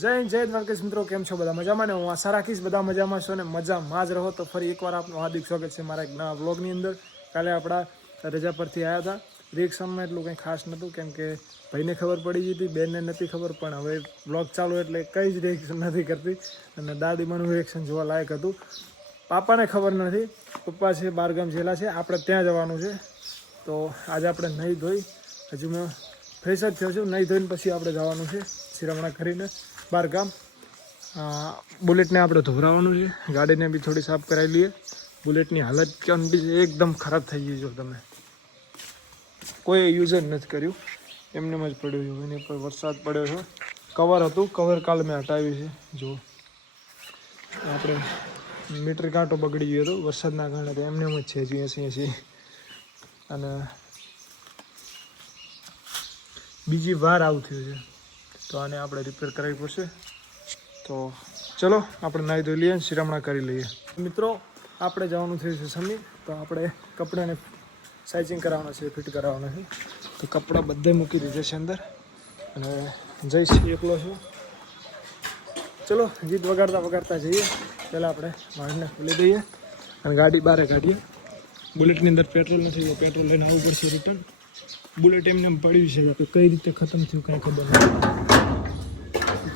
જય દ્વારકેશ મિત્રો, કેમ છો બધા? મજામાં ને? હું આશા રાખીશ બધા મજામાં છો ને મજામાં જ રહો. તો ફરી એકવાર આપનું હાર્દિક સ્વાગત છે મારા એક નવા વ્લોગની અંદર. કાલે આપણા રજા પરથી આવ્યા હતા. રિએક્શનમાં એટલું કંઈ ખાસ નહોતું, કેમ કે ભાઈને ખબર પડી ગઈ હતી, બેનને નથી ખબર, પણ હવે વ્લોગ ચાલુ એટલે કંઈ જ રિએક્શન નથી કરતી. અને દાદીમાનું રિએક્શન જોવા લાયક હતું. પાપાને ખબર નથી, પપ્પા છે બહારગામ જેલા છે, આપણે ત્યાં જવાનું છે. તો આજે આપણે નહીં ધોઈ, હજુ મેં ફ્રેશ જ થયો છું. નહીં ધોઈને પછી આપણે જવાનું છે શિરામણા કરીને બહારગામ. બુલેટને આપણે ધોવરાવવાનું છે, ગાડીને બી થોડી સાફ કરાવી લઈએ. બુલેટની હાલત એકદમ ખરાબ થઈ ગઈ. જો તમે કોઈ યુઝ જ નથી કર્યું, એમને જ પડ્યું છે. એની પર વરસાદ પડ્યો છે. કવર હતું, કવર કાલે મેં હટાવ્યું છે. જો આપણે મીટર કાંટો બગડી ગયો હતો વરસાદના કારણે, તો એમને જ છે હજી 80 અને બીજી વાર આવું થયું છે. તો આને આપણે રિપેર કરાવવી પડશે. તો ચલો આપણે નાહી ધોઈ લઈએ, શિરામણા કરી લઈએ. મિત્રો આપણે જવાનું થયું છે સમી, તો આપણે કપડાને સાઇઝિંગ કરાવવાના છે, ફિટ કરાવવાના છે. તો કપડાં બધે મૂકી દીધા છે અંદર, અને જઈશ એકલો છું. ચલો ગીત વગાડતા જઈએ. પહેલાં આપણે વાહનને ખોલી દઈએ અને ગાડી બહાર કાઢીએ. બુલેટની અંદર પેટ્રોલ નથી, તો પેટ્રોલ લઈને આવવું પડશે રિટર્ન. બુલેટ એમને પડ્યું છે, તો કઈ રીતે ખતમ થયું કાંઈ ખબર નથી.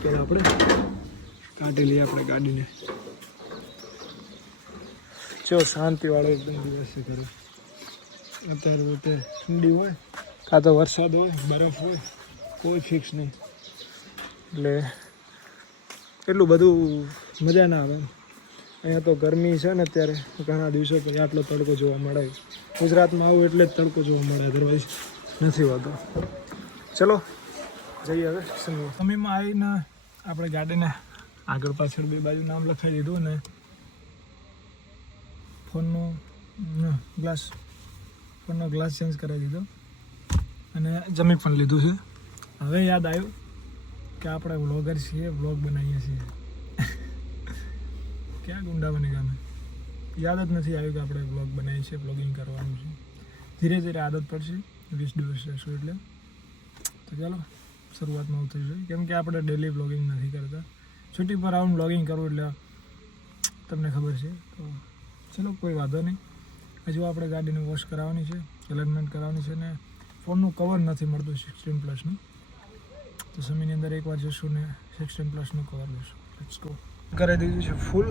પહેલાં આપણે કાઢી લઈએ આપણે ગાડીને. જો શાંતિવાળો એકદમ દિવસ છે ઘરે. અત્યારે ઠંડી હોય, કાં તો વરસાદ હોય, બરફ હોય, કોઈ ફિક્સ નહીં. એટલે એટલું બધું મજા ના આવે. અહીંયા તો ગરમી છે ને અત્યારે, ઘણા દિવસો પછી આટલો તડકો જોવા મળે. ગુજરાતમાં આવું એટલે જ તડકો જોવા મળે, અદરવાઇઝ નથી હોતો. ચલો જઈએ હવે સમીમાં આવીને આપણે ગાડીને આગળ પાછળ બે બાજુ નામ લખાવી દીધું, અને ફોનનો ગ્લાસ ચેન્જ કરાવી દીધો, અને જમી પણ લીધું છે. હવે યાદ આવ્યું કે આપણે વ્લોગર છીએ, વ્લોગ બનાવીએ છીએ. ક્યાં ગુંડા બને ગામે, યાદ જ નથી આવ્યું કે આપણે વ્લોગ બનાવીએ છીએ, વ્લોગિંગ કરવાનું છે. ધીરે ધીરે આદત પડશે, 20 દિવસ રહેશું એટલે. તો ચાલો શરૂઆતમાં હું થઈ જોઈએ, કેમ કે આપણે ડેલી વ્લોગિંગ નથી કરતા. છુટ્ટી પર આવું વ્લોગિંગ કરવું એટલે તમને ખબર છે. તો ચલો કોઈ વાંધો નહીં. હજુ આપણે ગાડીને વોશ કરાવવાની છે, એલાઇનમેન્ટ કરાવવાની છે, ને ફોનનું કવર નથી મળતું 16+નું. તો સમીની અંદર એકવાર જઈશું ને 16+નું કવર લઈશું. Let's go. કરી દીધું છે ફૂલ.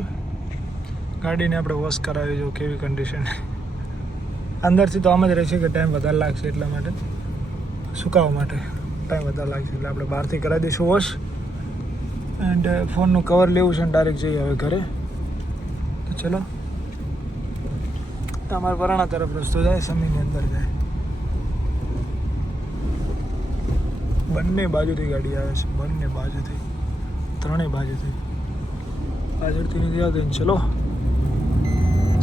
ગાડીને આપણે વોશ કરાવી જો કેવી કન્ડિશન. અંદરથી તો આમ જ રહેશે કે ટાઈમ વધારે લાગશે, એટલા માટે સુકાવવા માટે ટાઈમ વધારે લાગશે, એટલે આપણે બહારથી કરાવી દઈશું વોશ. એન્ડ ફોનનું કવર લેવું છે ને ડાયરેક્ટ જઈએ હવે ઘરે. તો ચલો, અમારા વરાણા તરફ રસ્તો જાય, સમીની અંદર જાય. બંને બાજુથી ગાડી આવે છે, બંને બાજુથી, ત્રણેય બાજુથી. પાછળથી નથી આવતી. ચલો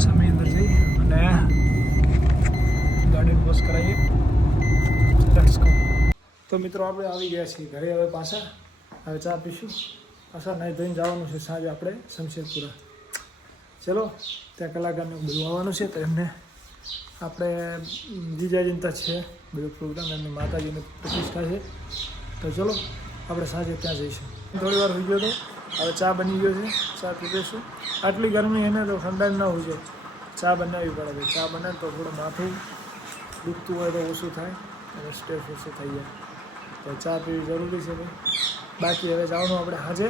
સમી અંદર જઈ અને ગાડીને વોશ કરાવીએ. Let's go. તો મિત્રો આપણે આવી ગયા છીએ ઘરે હવે પાછા. હવે ચા પીશું, પાછા નાહી ધોઈને જવાનું છે સાંજે આપણે શમશેરપુરા. ચલો ત્યાં કલાકારને બધું આવવાનું છે, તો એમને આપણે જીજાજીનતા છે બધો પ્રોગ્રામ, એમની માતાજીની પ્રતિષ્ઠા છે. તો ચલો આપણે સાંજે ત્યાં જઈશું. થોડી વાર હોઈ ગયો તો હવે ચા બની ગયો છે, ચા પીશું. આટલી ગરમી એને તો ઠંડા ન હોય છે, ચા બનાવવી પડે છે. ચા બનાવે તો થોડું માથું દુખતું હોય તો ઓછું થાય અને સ્ટ્રેસ ઓછું થઈ જાય. તો ચા પીવી જરૂરી છે ભાઈ. બાકી હવે જવાનું આપણે સાંજે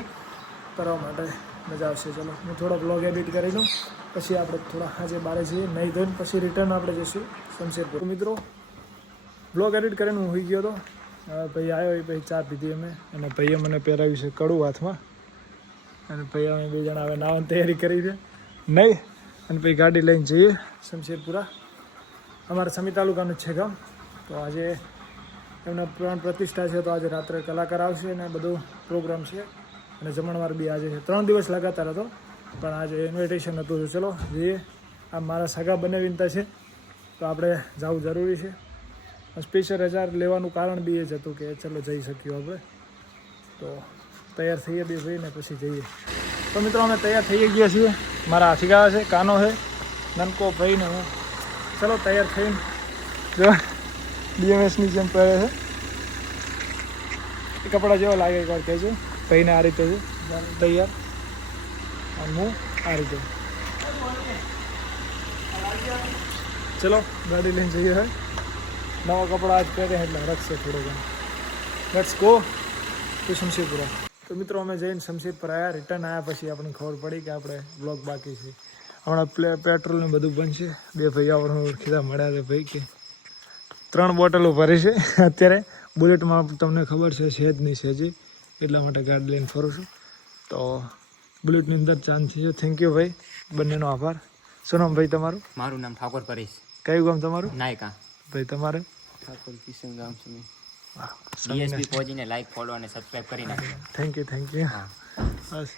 કરવા માટે, મજા આવશે. ચલો હું થોડો બ્લોગ એડિટ કરી લઉં, પછી આપણે થોડા સાંજે બહાર જઈએ, નહીં ધોઈને પછી રિટર્ન આપણે જઈશું શમશેરપુર. મિત્રો બ્લોગ એડિટ કરીને હું હોઈ ગયો હતો. ભાઈ આવ્યો એ પછી ચા પીધી અમે, અને ભાઈએ મને પહેરાવ્યું છે કડું હાથમાં, અને ભાઈ અમે બે જણા હવે નાવાની તૈયારી કરી છે નહીં. અને પછી ગાડી લઈને જઈએ શમશેરપુરા. અમારા સમી તાલુકાનું છે ગામ. તો આજે એમના પ્રાણ પ્રતિષ્ઠા છે, તો આજે રાત્રે કલાકાર આવશે અને બધો પ્રોગ્રામ છે, અને જમણવાર બી આજે છે. 3 દિવસ લગાતાર હતો, પણ આજે ઇન્વિટેશન હતું. ચલો જઈએ. આ મારા સગા બંને વિનતા છે, તો આપણે જવું જરૂરી છે. સ્પેશિયલ રજા લેવાનું કારણ બી એ જ હતું કે ચલો જઈ શકીએ આપણે. તો તૈયાર થઈએ બે ભાઈ, ને પછી જઈએ. તો મિત્રો અમે તૈયાર થઈ ગયા છીએ. મારા હાથીગા છે, કાનો છે, નનકો ભાઈ ને હું. ચલો તૈયાર થઈને જો BMSની જેમ પહેરે છે. કપડાં જેવા લાગે એકવાર કહેજો. ભાઈને આ રીતે છે તૈયાર અને હું આ રીતે ચલો ગાડી લઈને જઈએ હવે નવા કપડાં આજ પહેરે એટલે રખશે થોડો ઘણો લેટ્સ ગો ટુ શમશેરપુરા તો મિત્રો અમે જઈને શમશેરપુર આવ્યા રિટર્ન આવ્યા પછી આપણને ખબર પડી કે આપણે બ્લોગ બાકી છે હમણાં પેટ્રોલ ને બધું બનશે બે ભાઈ આપણે ઓળખીતા મળ્યા છે ભાઈ કે 3 બોટલો ભરી છે અત્યારે બુલેટમાં તમને ખબર છે જ નહીં સહેજી એટલા માટે ગાડી લઈને ફરું છું તો બુલેટની અંદર ચાન્સ છે થેન્ક યુ ભાઈ બંનેનો આભાર શું નામ ભાઈ તમારું મારું નામ ઠાકોર પરેશ કયું ગામ તમારું નાયકા ભાઈ તમારે ઠાકોર કિશન ગામ છે ડીએસપી પહોંચીને લાઈક ફોલો અને સબસ્ક્રાઇબ કરી નાખજો થેન્ક યુ બસ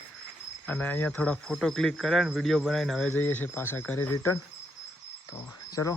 અને અહીંયા થોડા ફોટો ક્લિક કર્યા ને વિડીયો બનાવીને હવે જઈએ છીએ પાછા ઘરે રિટર્ન તો ચલો